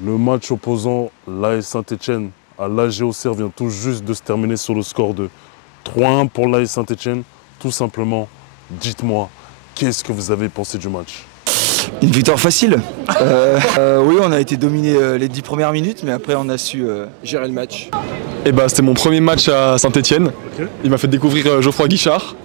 Le match opposant l'AS Saint-Etienne à l'AG Auxerre vient tout juste de se terminer sur le score de 3-1 pour l'AS Saint-Etienne. Tout simplement, dites-moi, qu'est-ce que vous avez pensé du match? Une victoire facile. Oui, on a été dominé les 10 premières minutes, mais après on a su gérer le match. C'était mon premier match à Saint-Etienne. Okay. Il m'a fait découvrir Geoffroy Guichard.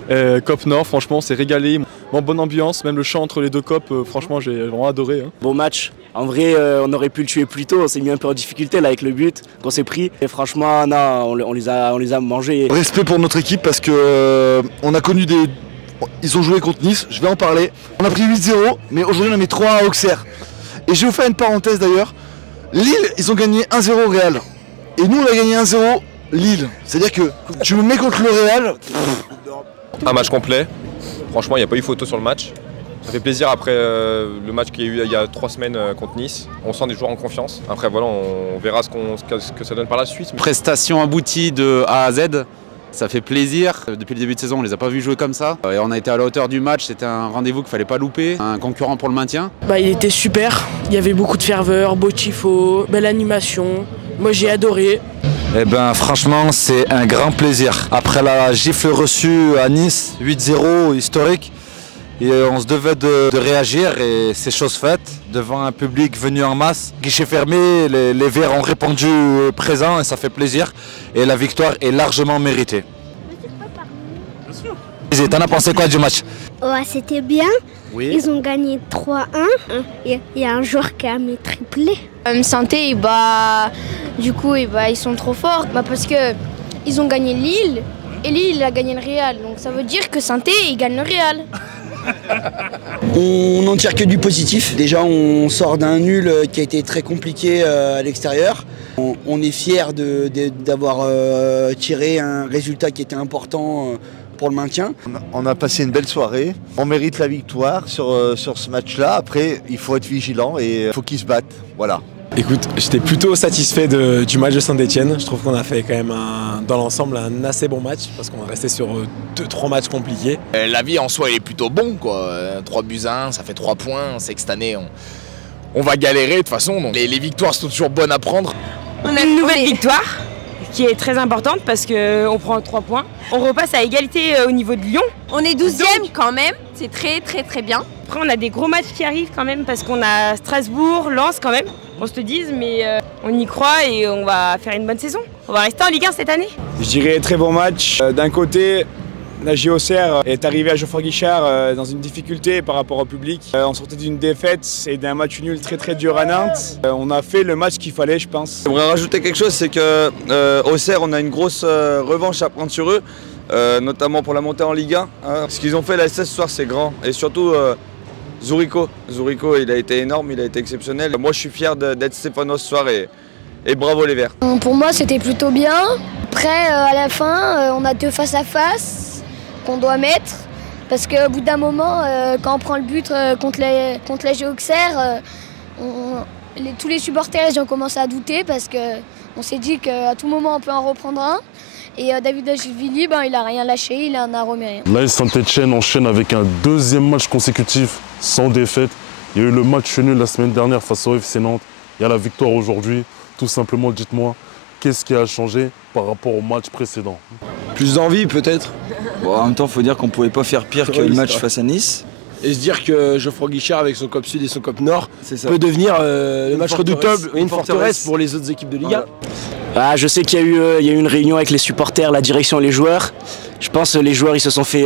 Cop Nord, franchement, c'est régalé. Bonne ambiance, même le chant entre les deux copes, franchement, j'ai vraiment adoré. Hein. Bon match. En vrai, on aurait pu le tuer plus tôt. On s'est mis un peu en difficulté là avec le but qu'on s'est pris. Et franchement, non, on les a mangés. Respect pour notre équipe parce que on a connu des... Ils ont joué contre Nice, je vais en parler. On a pris 8-0, mais aujourd'hui on a mis 3 à Auxerre. Et je vais vous faire une parenthèse d'ailleurs. Lille, ils ont gagné 1-0 au Real. Et nous on a gagné 1-0 Lille. C'est-à-dire que tu me mets contre le Real. Un match complet. Franchement, il n'y a pas eu photo sur le match. Ça fait plaisir après le match qu'il y a eu il y a 3 semaines contre Nice. On sent des joueurs en confiance. Après voilà, on verra ce que ça donne par la suite. Prestation aboutie de A à Z. Ça fait plaisir. Depuis le début de saison, on ne les a pas vus jouer comme ça. Et on a été à la hauteur du match. C'était un rendez-vous qu'il ne fallait pas louper. Un concurrent pour le maintien. Il était super. Il y avait beaucoup de ferveur, beau tifo, belle animation. Moi, j'ai adoré. Franchement, c'est un grand plaisir. Après la gifle reçue à Nice, 8-0 historique, et on se devait de réagir et c'est chose faite devant un public venu en masse. Guichet fermé, les Verts ont répondu présent et ça fait plaisir. Et la victoire est largement méritée. T'en as pensé quoi du match? Ouais, c'était bien. Oui. Ils ont gagné 3-1. Il y a un joueur qui a mis triplé. Santé, du coup, ils sont trop forts. Parce qu'ils ont gagné Lille et Lille a gagné le Real. Donc ça veut dire que Santé, il gagne le Real. On n'en tire que du positif. Déjà, on sort d'un nul qui a été très compliqué à l'extérieur. On est fiers d'avoir tiré un résultat qui était important pour le maintien. On a passé une belle soirée. On mérite la victoire sur ce match-là. Après, il faut être vigilant et il faut qu'ils se battent. Voilà. Écoute, j'étais plutôt satisfait du match de Saint-Etienne. Je trouve qu'on a fait quand même dans l'ensemble un assez bon match parce qu'on est resté sur 2-3 matchs compliqués. La vie en soi elle est plutôt bon quoi. 3 buts à 1, ça fait 3 points. On sait que cette année on va galérer de toute façon. Donc les victoires sont toujours bonnes à prendre. On a une nouvelle victoire qui est très importante parce qu'on prend 3 points. On repasse à égalité au niveau de Lyon. On est 12e quand même. C'est très très très bien. Après on a des gros matchs qui arrivent quand même parce qu'on a Strasbourg, Lens quand même. On se le dise, mais on y croit et on va faire une bonne saison. On va rester en Ligue 1 cette année. Je dirais très bon match. D'un côté, l'AG Auxerre est arrivé à Geoffroy Guichard dans une difficulté par rapport au public. On sortait d'une défaite et d'un match nul très très dur à Nantes. On a fait le match qu'il fallait, je pense. J'aimerais rajouter quelque chose, c'est que Auxerre, on a une grosse revanche à prendre sur eux, notamment pour la montée en Ligue 1. Ce qu'ils ont fait la SS ce soir, c'est grand. Et surtout, Zurico, il a été énorme, il a été exceptionnel. Moi, je suis fier d'être Stéphano ce soir et bravo les Verts. Pour moi, c'était plutôt bien. Après, à la fin, on a 2 face-à-face qu'on doit mettre. Parce qu'au bout d'un moment, quand on prend le but contre l'AG Auxerre, tous les supporters ils ont commencé à douter parce qu'on s'est dit qu'à tout moment, on peut en reprendre un. Et David Achilvili, il n'a rien lâché, il en a remis rien. L'AS Saint-Etienne enchaîne avec un 2e match consécutif sans défaite. Il y a eu le match nul la semaine dernière face au FC Nantes. Il y a la victoire aujourd'hui. Tout simplement, dites-moi, qu'est-ce qui a changé par rapport au match précédent? Plus d'envie peut-être. En même temps, il faut dire qu'on ne pouvait pas faire pire que le match face à Nice. Et se dire que Geoffroy Guichard avec son Cop Sud et son Cop Nord peut devenir le match redoutable, une forteresse pour les autres équipes de Liga. Je sais qu'il y a eu une réunion avec les supporters, la direction et les joueurs. Je pense que les joueurs ils se sont fait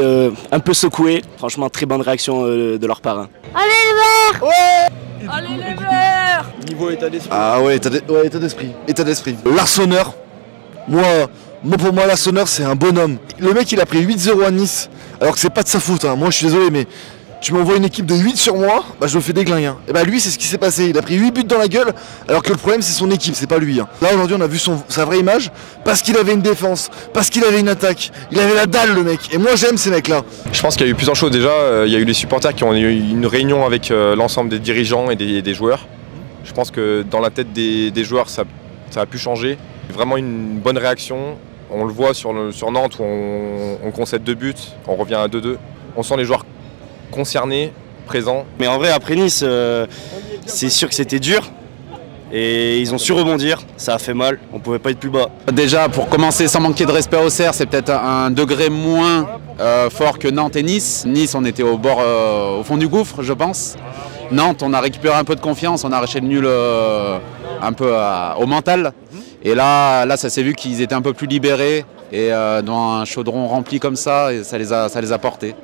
un peu secouer. Franchement, très bonne réaction de leur part. Allez les Verts! Ouais! Allez les Verts! Niveau état d'esprit. Ah ouais, état d'esprit. État d'esprit. Larsonneur. Pour moi, Larsonneur, c'est un bonhomme. Le mec, il a pris 8-0 à Nice, alors que c'est pas de sa faute. Moi, je suis désolé, mais tu m'envoies une équipe de 8 sur moi, je me fais déglinguer. Et lui, c'est ce qui s'est passé. Il a pris 8 buts dans la gueule, alors que le problème, c'est son équipe, c'est pas lui. Là, aujourd'hui, on a vu sa vraie image, parce qu'il avait une défense, parce qu'il avait une attaque. Il avait la dalle, le mec. Et moi, j'aime ces mecs-là. Je pense qu'il y a eu plusieurs choses déjà. Il y a eu les supporters qui ont eu une réunion avec l'ensemble des dirigeants et des joueurs. Je pense que dans la tête des joueurs, ça a pu changer. Vraiment une bonne réaction. On le voit sur Nantes où on concède 2 buts, on revient à 2-2. On sent les joueurs concernés, présents. Mais en vrai, après Nice, c'est sûr que c'était dur. Et ils ont su rebondir, ça a fait mal, on pouvait pas être plus bas. Déjà, pour commencer, sans manquer de respect au Auxerre, c'est peut-être un degré moins fort que Nantes et Nice. Nice, on était au bord, au fond du gouffre, je pense. Nantes, on a récupéré un peu de confiance, on a arraché le nul un peu au mental. Et là, ça s'est vu qu'ils étaient un peu plus libérés. Et dans un chaudron rempli comme ça, ça les a portés.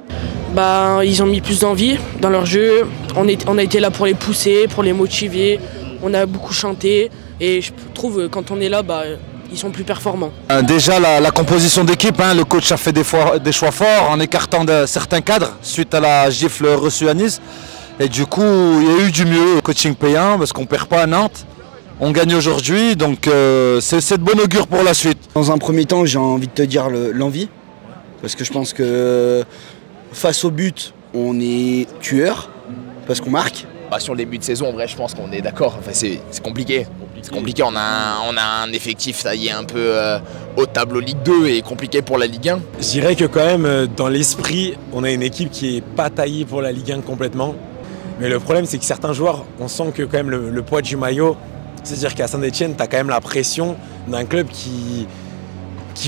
Ils ont mis plus d'envie dans leur jeu. On a été là pour les pousser, pour les motiver. On a beaucoup chanté. Et je trouve quand on est là, ils sont plus performants. Déjà la composition d'équipe, le coach a fait des choix forts en écartant certains cadres suite à la gifle reçue à Nice. Et du coup, il y a eu du mieux. Coaching payant parce qu'on ne perd pas à Nantes. On gagne aujourd'hui, donc c'est de bon augure pour la suite. Dans un premier temps, j'ai envie de te dire l'envie. Parce que je pense que face au but, on est tueur, parce qu'on marque. Sur le début de saison, en vrai, je pense qu'on est d'accord. Enfin, c'est compliqué. C'est compliqué, on a un effectif taillé un peu au tableau Ligue 2 et compliqué pour la Ligue 1. Je dirais que quand même, dans l'esprit, on a une équipe qui n'est pas taillée pour la Ligue 1 complètement. Mais le problème, c'est que certains joueurs, on sent que quand même le poids du maillot, c'est-à-dire qu'à Saint-Etienne, tu as quand même la pression d'un club qui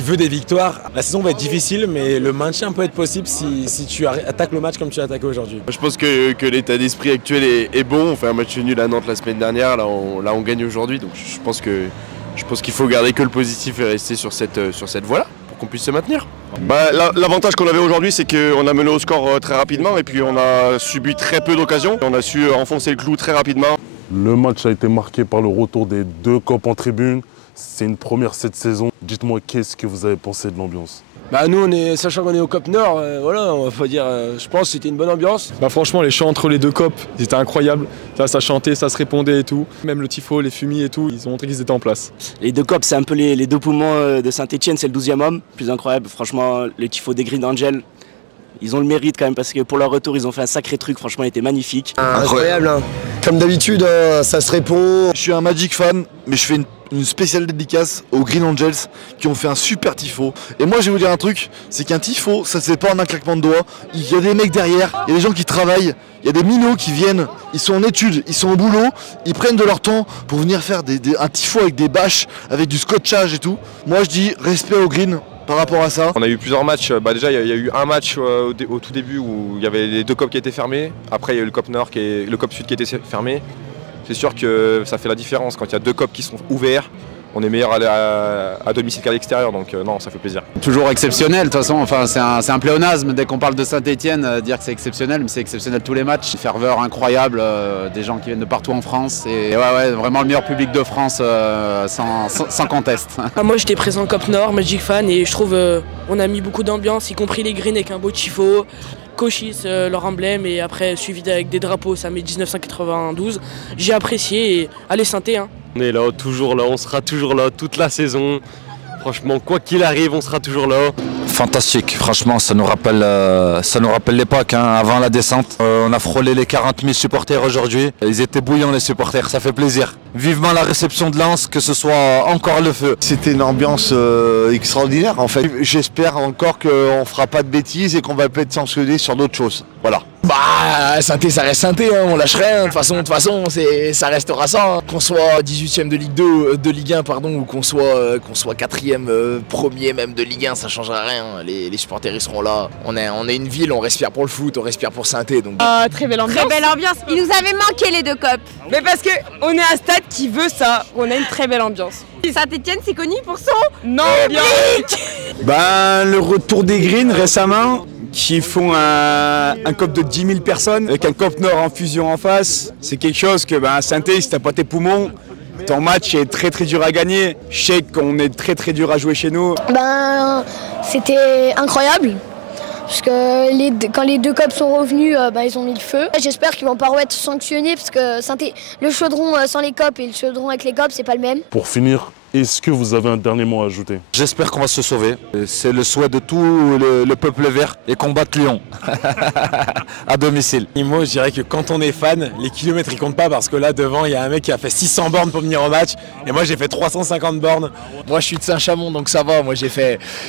veut des victoires. La saison va être difficile, mais le maintien peut être possible si tu attaques le match comme tu l'as attaqué aujourd'hui. Je pense que l'état d'esprit actuel est bon. On fait un match nul à Nantes la semaine dernière, là on gagne aujourd'hui. Donc je pense qu'il faut garder que le positif et rester sur cette voie-là pour qu'on puisse se maintenir. L'avantage qu'on avait aujourd'hui, c'est qu'on a mené au score très rapidement et puis on a subi très peu d'occasions. On a su enfoncer le clou très rapidement. Le match a été marqué par le retour des deux copes en tribune. C'est une première cette saison. Dites-moi, qu'est-ce que vous avez pensé de l'ambiance? Nous, sachant qu'on est au COP Nord, on va dire, je pense que c'était une bonne ambiance. Franchement, les chants entre les deux copes, ils étaient incroyables. Ça chantait, ça se répondait et tout. Même le tifo, les fumis et tout, ils ont montré qu'ils étaient en place. Les deux copes, c'est un peu les deux poumons de Saint-Etienne, c'est le 12e homme. Plus incroyable, franchement, le tifo des Green Angels. Ils ont le mérite quand même parce que pour leur retour, ils ont fait un sacré truc, franchement, il était magnifique. Incroyable, Comme d'habitude, ça se répond. Je suis un Magic fan, mais je fais une spéciale dédicace aux Green Angels qui ont fait un super tifo. Et moi, je vais vous dire un truc, c'est qu'un tifo, ça se fait pas en un claquement de doigts. Il y a des mecs derrière, il y a des gens qui travaillent, il y a des minots qui viennent, ils sont en études, ils sont au boulot, ils prennent de leur temps pour venir faire un tifo avec des bâches, avec du scotchage et tout. Moi, je dis respect aux Green. Par rapport à ça, on a eu plusieurs matchs. Déjà, il y a eu un match au tout début où il y avait les deux copes qui étaient fermés. Après, il y a eu le cop Nord et le cop Sud qui était fermé. C'est sûr que ça fait la différence quand il y a deux copes qui sont ouverts. On est meilleur à domicile qu'à l'extérieur, donc non, ça fait plaisir. Toujours exceptionnel, de toute façon, c'est un pléonasme dès qu'on parle de Saint-Etienne, dire que c'est exceptionnel, mais c'est exceptionnel tous les matchs. Une ferveur incroyable, des gens qui viennent de partout en France, et vraiment le meilleur public de France sans conteste. Moi j'étais présent au COP Nord, Magic fan, et je trouve on a mis beaucoup d'ambiance, y compris les Greens avec un beau tifo. Cochis, leur emblème, et après suivi avec des drapeaux, ça met 1992. J'ai apprécié, et allez Saint-Étienne. On est là, toujours là, on sera toujours là toute la saison. Franchement, quoi qu'il arrive, on sera toujours là. Fantastique, franchement, ça nous rappelle l'époque, avant la descente. On a frôlé les 40 000 supporters aujourd'hui. Ils étaient bouillants les supporters, ça fait plaisir. Vivement la réception de Lens, que ce soit encore le feu. C'était une ambiance extraordinaire en fait. J'espère encore qu'on ne fera pas de bêtises et qu'on va pas être sanctionné sur d'autres choses. Voilà. Saint-Étienne, ça reste Saint-Étienne, on lâche rien. De toute façon, ça restera ça. Qu'on soit 18e de Ligue 1, ou qu'on soit 4e, premier même de Ligue 1, ça changera rien. Les supporters ils seront là. On est une ville, on respire pour le foot, on respire pour Saint-Étienne. Donc... Très belle ambiance. Très belle ambiance. Il nous avait manqué les deux copes. Mais parce qu'on est un stade qui veut ça. On a une très belle ambiance. Saint-Etienne, c'est connu pour son ambiance. Le retour des Greens récemment, qui font un COP de 10 000 personnes avec un COP Nord en fusion en face. C'est quelque chose que Saint-Étienne, si t'as pas tes poumons, ton match est très très dur à gagner. Je sais qu'on est très très dur à jouer chez nous. C'était incroyable. Parce que quand les deux copes sont revenus, ils ont mis le feu. J'espère qu'ils vont pas être sanctionnés parce que le chaudron sans les copes et le chaudron avec les copes, c'est pas le même. Pour finir, Est-ce que vous avez un dernier mot à ajouter? J'espère qu'on va se sauver. C'est le souhait de tout le peuple vert et qu'on batte Lyon à domicile. Et moi je dirais que quand on est fan, les kilomètres ils comptent pas parce que là devant il y a un mec qui a fait 600 bornes pour venir au match et moi j'ai fait 350 bornes. Moi je suis de Saint-Chamond donc ça va, moi je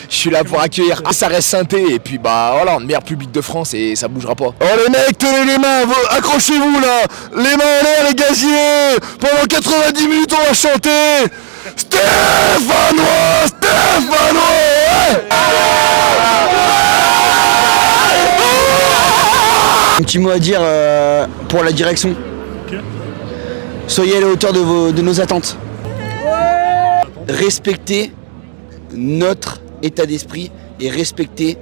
suis là pour accueillir. Ça reste Saint-Étienne et puis bah voilà, on est le meilleur public de France et ça bougera pas. Oh les mecs, tenez les mains, accrochez-vous là, les mains en l'air les gaziers. Pendant 90 minutes on va chanter Stéphanois, Stéphanois, ouais. Un petit mot à dire pour la direction. Soyez à la hauteur de nos attentes. Respectez notre état d'esprit et respectez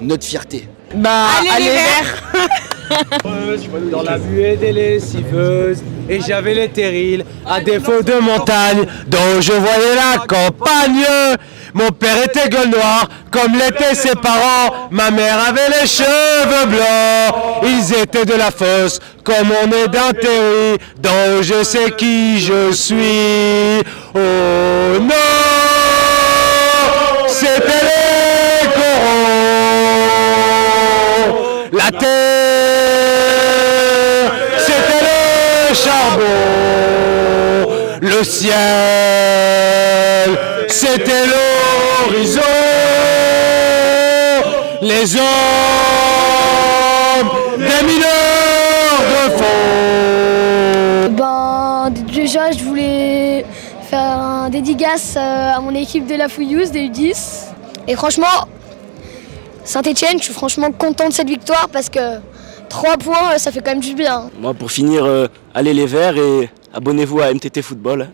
notre fierté. Bah, allez les Verts. Dans la buée des lessiveuses, et j'avais les terrils à défaut de montagne, dont je voyais la campagne. Mon père était gueule noire, comme l'étaient ses parents. Ma mère avait les cheveux blancs. Ils étaient de la fosse, comme on est d'un terri, dont je sais qui je suis. Oh non, c'était les corons. La terre, c'était le charbon. Le ciel, c'était l'horizon. Les hommes, des mineurs de fond. Ben, déjà, je voulais faire un dédicace à mon équipe de la Fouillouse, des U10. Et franchement, Saint-Etienne, je suis franchement content de cette victoire parce que 3 points, ça fait quand même du bien. Moi, pour finir, allez les Verts et abonnez-vous à MTT Football.